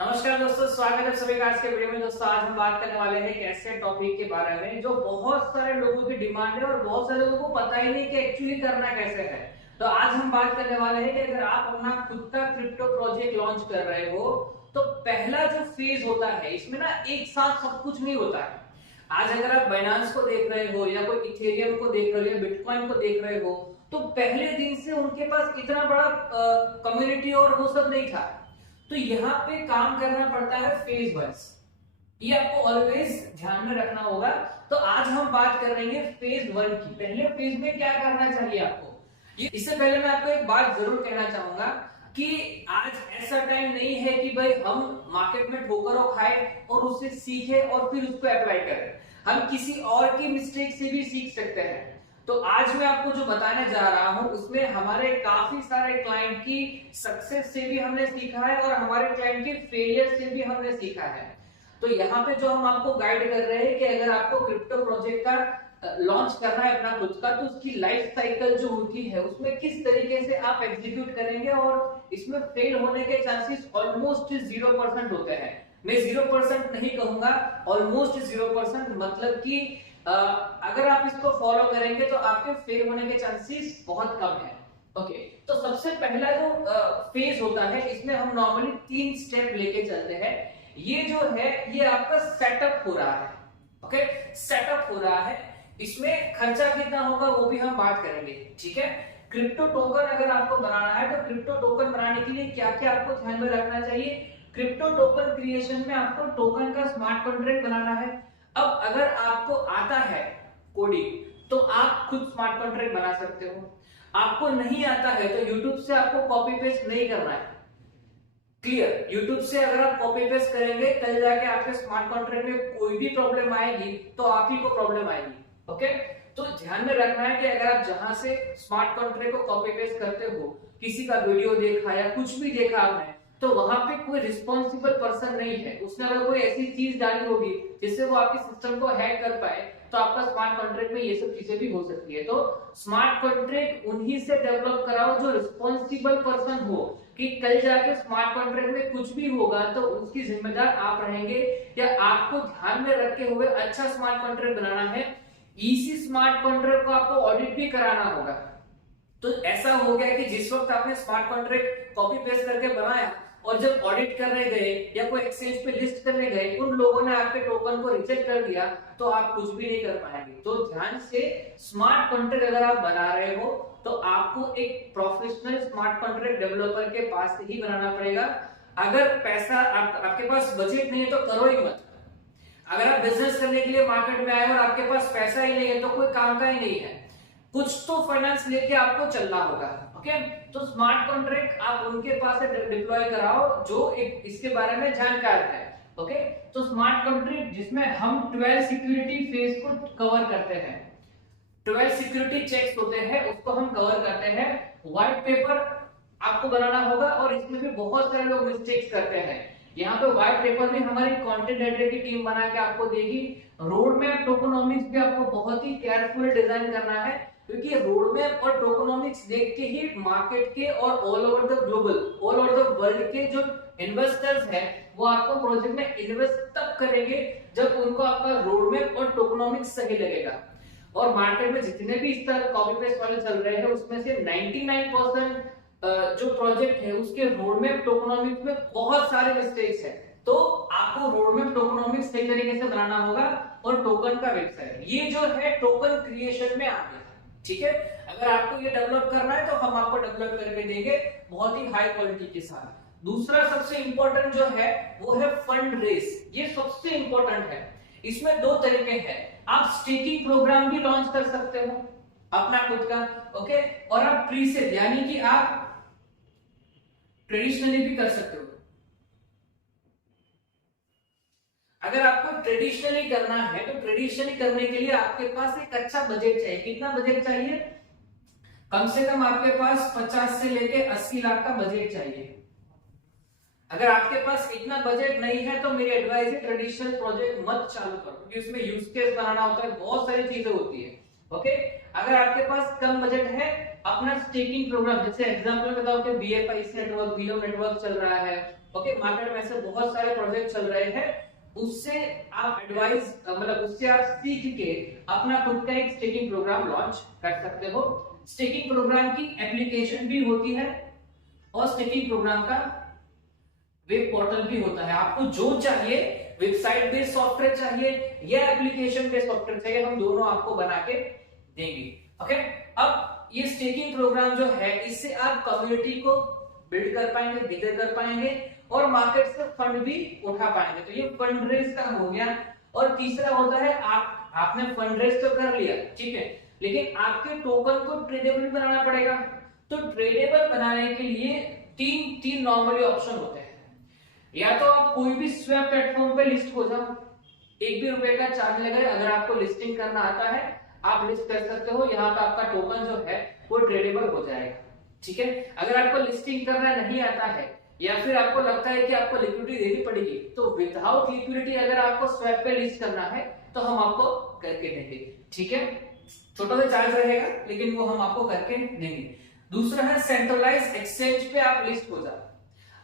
नमस्कार दोस्तों, स्वागत है सभी का आज के वीडियो में। दोस्तों आज हम बात करने वाले हैं एक ऐसे टॉपिक के बारे में जो बहुत सारे लोगों की डिमांड है और बहुत सारे लोगों को पता ही नहीं कि एक्चुअली करना कैसे है। तो आज हम बात करने वाले हैं कि अगर आप अपना खुद का क्रिप्टो प्रोजेक्ट लॉन्च कर रहे हो तो पहला जो फेज होता है इसमें ना एक साथ सब कुछ नहीं होता है। आज अगर आप बाइनेंस को देख रहे हो या कोई इथेरियम को देख रहे हो या बिटकॉइन को देख रहे हो तो पहले दिन से उनके पास इतना बड़ा कम्युनिटी और वो सब नहीं था। तो यहाँ पे काम करना पड़ता है फेज वाइज, ये आपको ऑलवेज ध्यान में रखना होगा। तो आज हम बात कर रहे हैं फेज वन की। पहले फेज में क्या करना चाहिए आपको, ये इससे पहले मैं आपको एक बात जरूर कहना चाहूंगा कि आज ऐसा टाइम नहीं है कि भाई हम मार्केट में ठोकरों खाए और उससे सीखे और फिर उसको अप्लाई करें। हम किसी और की मिस्टेक से भी सीख सकते हैं। तो आज मैं आपको जो बताने जा रहा हूं उसमें हमारे काफी सारे क्लाइंट की सक्सेस से भी हमने सीखा है और हमारे क्लाइंट के फेलियर से भी हमने सीखा है। तो यहाँ पे जो हम आपको गाइड कर रहे हैं कि अगर आपको क्रिप्टो प्रोजेक्ट का लॉन्च करना है अपना खुद का, तो उसकी लाइफ साइकिल जो होती है उसमें किस तरीके से आप एग्जीक्यूट करेंगे और इसमें फेल होने के चांसेस ऑलमोस्ट 0% होते हैं। मैं 0% नहीं कहूंगा, ऑलमोस्ट 0%, मतलब कि अगर आप इसको फॉलो करेंगे तो आपके फेल होने के चांसेस बहुत कम है। ओके, तो सबसे पहला जो फेज होता है इसमें हम नॉर्मली 3 स्टेप लेके चलते हैं। ये जो है ये आपका सेटअप हो रहा है। ओके, सेटअप हो रहा है, इसमें खर्चा कितना होगा वो भी हम बात करेंगे। ठीक है, क्रिप्टो टोकन अगर आपको बनाना है तो क्रिप्टो टोकन बनाने के लिए क्या क्या आपको ध्यान में रखना चाहिए। क्रिप्टो टोकन क्रिएशन में आपको टोकन का स्मार्ट कॉन्ट्रैक्ट बनाना है। अब अगर आपको आता है कोडिंग तो आप खुद स्मार्ट कॉन्ट्रैक्ट बना सकते हो। आपको नहीं आता है तो यूट्यूब से आपको कॉपी पेस्ट नहीं करना है। क्लियर, यूट्यूब से अगर आप कॉपी पेस्ट करेंगे कल जाके आपके स्मार्ट कॉन्ट्रैक्ट में कोई भी प्रॉब्लम आएगी तो आप ही को प्रॉब्लम आएगी। ओके, तो ध्यान में रखना है कि अगर आप जहां से स्मार्ट कॉन्ट्रैक्ट को कॉपी पेस्ट करते हो, किसी का वीडियो देखा या कुछ भी देखा आपने, तो वहां पे कोई रिस्पॉन्सिबल पर्सन नहीं है। उसने अगर कोई ऐसी चीज डाली होगी जिससे वो आपके सिस्टम को हैक कर पाए तो आपका स्मार्ट कॉन्ट्रैक्ट में ये सब चीजें भी हो सकती है। तो स्मार्ट कॉन्ट्रैक्ट उन्हीं से डेवलप कराओ जो रिस्पॉन्सिबल पर्सन हो, कि कल जाके स्मार्ट कॉन्ट्रैक्ट में कुछ भी होगा तो उसकी जिम्मेदार आप रहेंगे। या आपको ध्यान में रखे हुए अच्छा स्मार्ट कॉन्ट्रैक्ट बनाना है। इसी स्मार्ट कॉन्ट्रैक्ट को आपको ऑडिट भी कराना होगा। तो ऐसा हो गया कि जिस वक्त आपने स्मार्ट कॉन्ट्रैक्ट कॉपी पेस्ट करके बनाया और जब ऑडिट करने गए या कोई एक्सचेंज पे लिस्ट करने गए उन लोगों ने आपके टोकन को रिजेक्ट कर दिया तो आप कुछ भी नहीं कर पाएंगे। तो ध्यान से स्मार्ट कॉन्ट्रैक्ट अगर आप बना रहे हो तो आपको एक प्रोफेशनल स्मार्ट कॉन्ट्रैक्ट डेवलपर के पास ही बनाना पड़ेगा। अगर पैसा आपके पास बजट नहीं है तो करो ही मत। अगर आप बिजनेस करने के लिए मार्केट में आए और आपके पास पैसा ही नहीं है तो कोई काम का ही नहीं है। कुछ तो फाइनेंस लेके आपको चलना होगा। ओके, तो स्मार्ट कॉन्ट्रैक्ट आप उनके पास से डिप्लॉय कराओ जो एक इसके बारे में जानकार है। ओके, तो स्मार्ट कॉन्ट्रैक्ट जिसमें हम 12 सिक्योरिटी फेज को कवर करते हैं, 12 सिक्योरिटी चेक्स होते हैं उसको हम कवर करते हैं। व्हाइट पेपर आपको बनाना होगा और इसमें भी बहुत सारे लोग मिस्टेक्स करते हैं। यहाँ पे व्हाइट पेपर में हमारी कंटेंट एडिटर की टीम बना के आपको देगी। रोड मैप टोकोनॉमिक्स भी आपको बहुत ही केयरफुल डिजाइन करना है, क्योंकि रोड मैप और टोकोनॉमिक्स देख के ही मार्केट के और all over the global, all over the world के जो इन्वेस्टर्स हैं वो आपको प्रोजेक्ट में इन्वेस्ट तब करेंगे जब उनको आपका रोड मैप और टोकोनॉमिक्स सही लगेगा। और मार्केट में जितने भी इस तरह कॉपी पेस्ट वाले चल रहे हैं उसमें से 99% जो प्रोजेक्ट है उसके रोड मैप टोकोनॉमिक्स में बहुत सारे मिस्टेक्स है। तो आपको रोड मैप टोकोनॉमिक्स सही तरीके से बनाना होगा और टोकन का वेबसाइट, ये जो है टोकन क्रिएशन में आ गया। ठीक है, अगर आपको ये डेवलप करना है तो हम आपको डेवलप करके देंगे बहुत ही हाई क्वालिटी के साथ। दूसरा सबसे इंपॉर्टेंट जो है वो है फंड रेस। ये सबसे इंपॉर्टेंट है। इसमें 2 तरीके हैं। आप स्टेकिंग प्रोग्राम भी लॉन्च कर सकते हो अपना खुद का। ओके, और आप प्री सेल यानी कि आप ट्रेडिशनली भी कर सकते हो। अगर आपको ट्रेडिशनली करना है तो ट्रेडिशनली करने के लिए आपके पास एक अच्छा बजट चाहिए। कितना बजट चाहिए? कम से कम आपके पास 50 से लेके 80 लाख का बजट चाहिए। अगर आपके पास इतना बजट नहीं है तो मेरी एडवाइस है ट्रेडिशनल प्रोजेक्ट मत चालू करो, क्योंकि उसमें यूज केस बनाना होता है, बहुत सारी चीजें होती है। ओके, अगर आपके पास कम बजट है अपना स्टेकिंग प्रोग्राम, जैसे एग्जांपल बताओ कि BFIC नेटवर्क, बिलो नेटवर्क चल रहा है, ओके, मार्केट में ऐसे बहुत सारे प्रोजेक्ट चल रहे हैं, उससे आप एडवाइस मतलब उससे आप सीख के अपना खुद का एक स्टेकिंग प्रोग्राम लॉन्च कर सकते हो। स्टेकिंग प्रोग्राम की एप्लीकेशन भी होती है और स्टेकिंग प्रोग्राम का वेब पोर्टल भी होता है। आपको जो चाहिए, वेबसाइट बेस्ड सॉफ्टवेयर चाहिए या एप्लीकेशन बेस्ड सॉफ्टवेयर चाहिए, हम दोनों आपको बना के देंगे। ओके, अब ये स्टेकिंग प्रोग्राम जो है, इससे आप कम्युनिटी को बिल्ड कर पाएंगे, गेदर कर पाएंगे और मार्केट से फंड भी उठा पाएंगे। तो ये फंड रेज का हो गया। और तीसरा होता है, आपने फंड रेज तो कर लिया, ठीक है, लेकिन आपके टोकन को ट्रेडेबल बनाना पड़ेगा। तो ट्रेडेबल बनाने के लिए तीन नॉर्मली ऑप्शन होते हैं। या तो आप कोई भी स्वैप प्लेटफॉर्म पे लिस्ट हो जाओ, 1 भी रुपए का चार्ज लगेगा, अगर आपको लिस्टिंग करना आता है आप लिस्ट कर सकते हो, यहाँ पे आपका टोकन जो है वो ट्रेडेबल हो जाएगा, ठीक है। अगर आपको लिस्टिंग करना नहीं आता है या फिर आपको लगता है कि आपको लिक्विडिटी देनी पड़ेगी, तो विदाउट लिक्विडिटी अगर आपको स्वैप पे लिस्ट करना है तो हम आपको करके देंगे, ठीक है। छोटा सा चार्ज रहेगा लेकिन वो हम आपको करके देंगे। दूसरा है सेंट्रलाइज एक्सचेंज पे आप लिस्ट हो जाओ।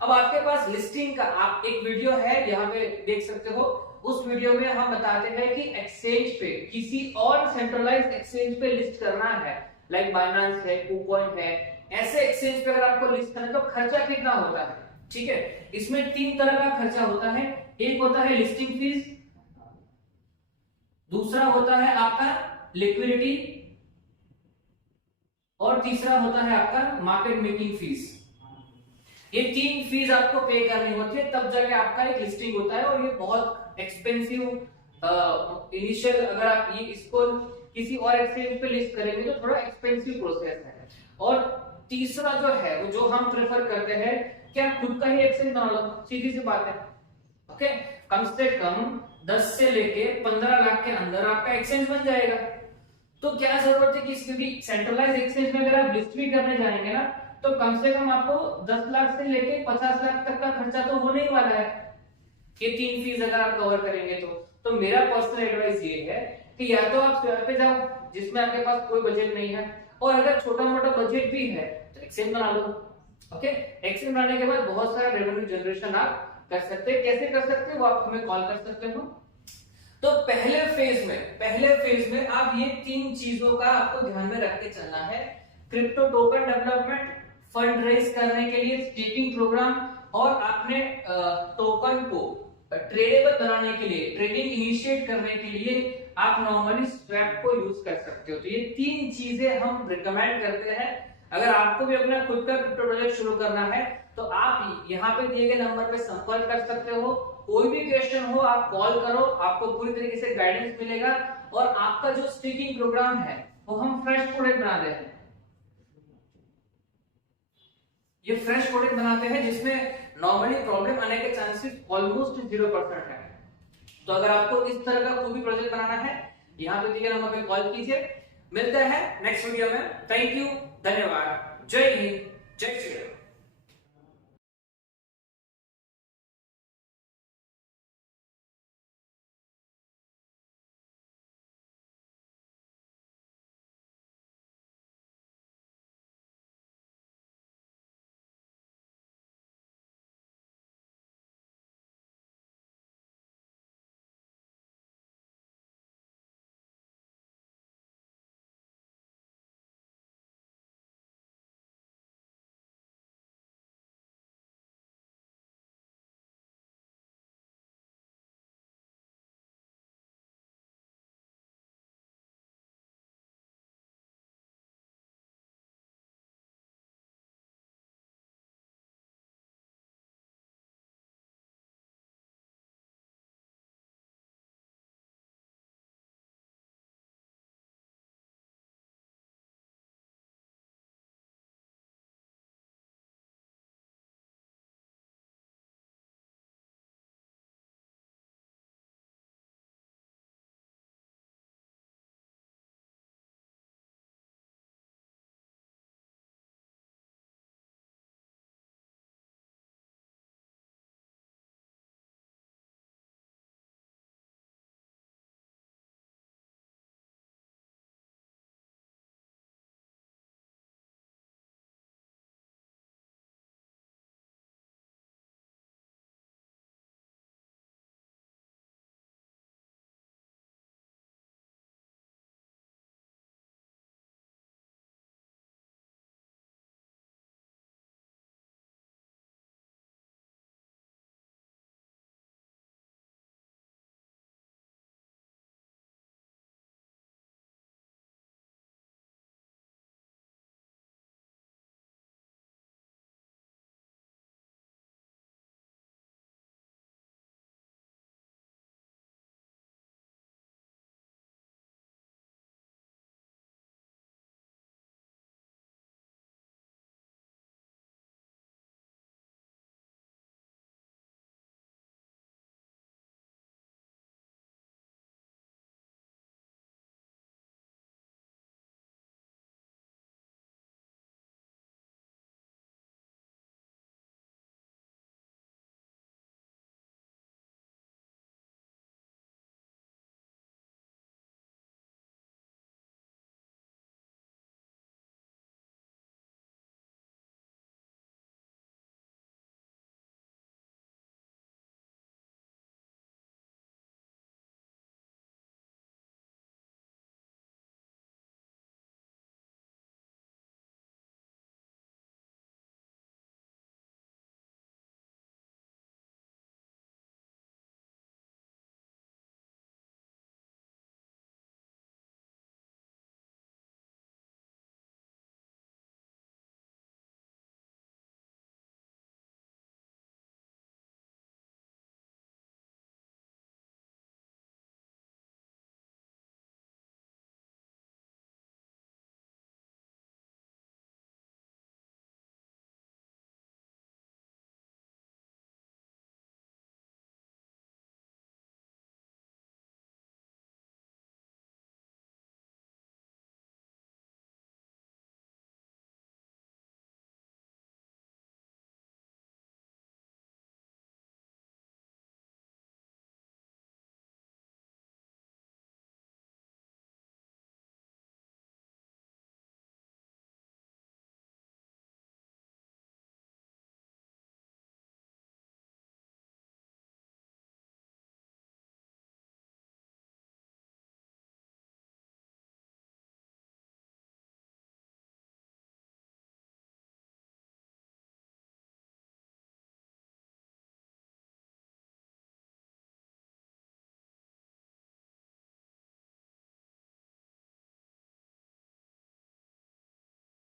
अब आपके पास लिस्टिंग का आप एक वीडियो है यहाँ पे देख सकते हो, उस वीडियो में हम बताते हैं कि एक्सचेंज पे किसी और सेंट्रलाइज एक्सचेंज पे लिस्ट करना है, लाइक बाइनेंस है, KuCoin है, ऐसे एक्सचेंज पे अगर आपको लिस्ट करना है तो खर्चा कितना होता है, ठीक है। इसमें 3 तरह का खर्चा होता है। एक होता है लिस्टिंग फीस, दूसरा होता है आपका लिक्विडिटी और तीसरा होता है आपका मार्केट मेकिंग फीस। ये 3 फीस आपको पे करनी होती है, तब जाके आपका एक लिस्टिंग होता है। और ये बहुत एक्सपेंसिव इनिशियल, अगर आप ये इसको किसी और एक्सचेंज पे लिस्ट करेंगे तो थोड़ा एक्सपेंसिव प्रोसेस है। और तीसरा जो है वो जो हम प्रेफर करते हैं कि आप खुद का ही एक्सचेंज बना लो, सीधी सी बात है, ओके। कम से कम 10 से लेके 15 लाख के अंदर आपका एक्सचेंज बन जाएगा। तो क्या जरूरत है कि क्योंकि सेंट्रलाइज एक्सचेंज में अगर आप लिस्ट भी करने जाएंगे ना, तो कम से कम आपको 10 लाख से लेके 50 लाख तक का खर्चा तो होने ही वाला है, ये 3 फीस अगर आप कवर करेंगे तो मेरा पर्सनल एडवाइस ये है कि या तो आप स्वैप पे जाओ जिसमें आपके पास कोई बजट नहीं है, और अगर छोटा मोटा बजट भी है तो एक्सचेंज बना लो, ओके। एक्सचेंज बनाने के बाद बहुत सारा रेवेन्यू जनरेशन आप कर सकते हैं। कैसे कर सकते हैं वो आप हमें कॉल कर सकते हो। तो पहले फेज में आप ये 3 चीजों का आपको ध्यान में रख के चलना है। Crypto token development, fund raise करने के लिए स्टेकिंग प्रोग्राम, और आपने टोकन को ट्रेडेबल बनाने के लिए, ट्रेडिंग इनिशिएट करने के लिए आप नॉर्मली स्वैप को यूज कर सकते हो। तो ये 3 चीजें हम रिकमेंड करते हैं। अगर आपको भी अपना खुद का क्रिप्टो प्रोजेक्ट शुरू करना है तो आप यहाँ पे दिए गए नंबर पे संपर्क कर सकते हो। कोई भी क्वेश्चन हो आप कॉल करो, आपको पूरी तरीके से गाइडेंस मिलेगा। और आपका जो स्टेकिंग प्रोग्राम है वो हम फ्रेश प्रोडक्ट बना रहे हैं, ये फ्रेश प्रोडक्ट बनाते हैं जिसमें नॉर्मली प्रॉब्लम आने के चांसेस ऑलमोस्ट 0% है। तो अगर आपको इस तरह का कोई भी प्रोजेक्ट बनाना है, यहाँ पे दिए गए नंबर पे कॉल कीजिए। मिलते हैं नेक्स्ट वीडियो में। थैंक यू, धन्यवाद, जय हिंद, जय श्री राम।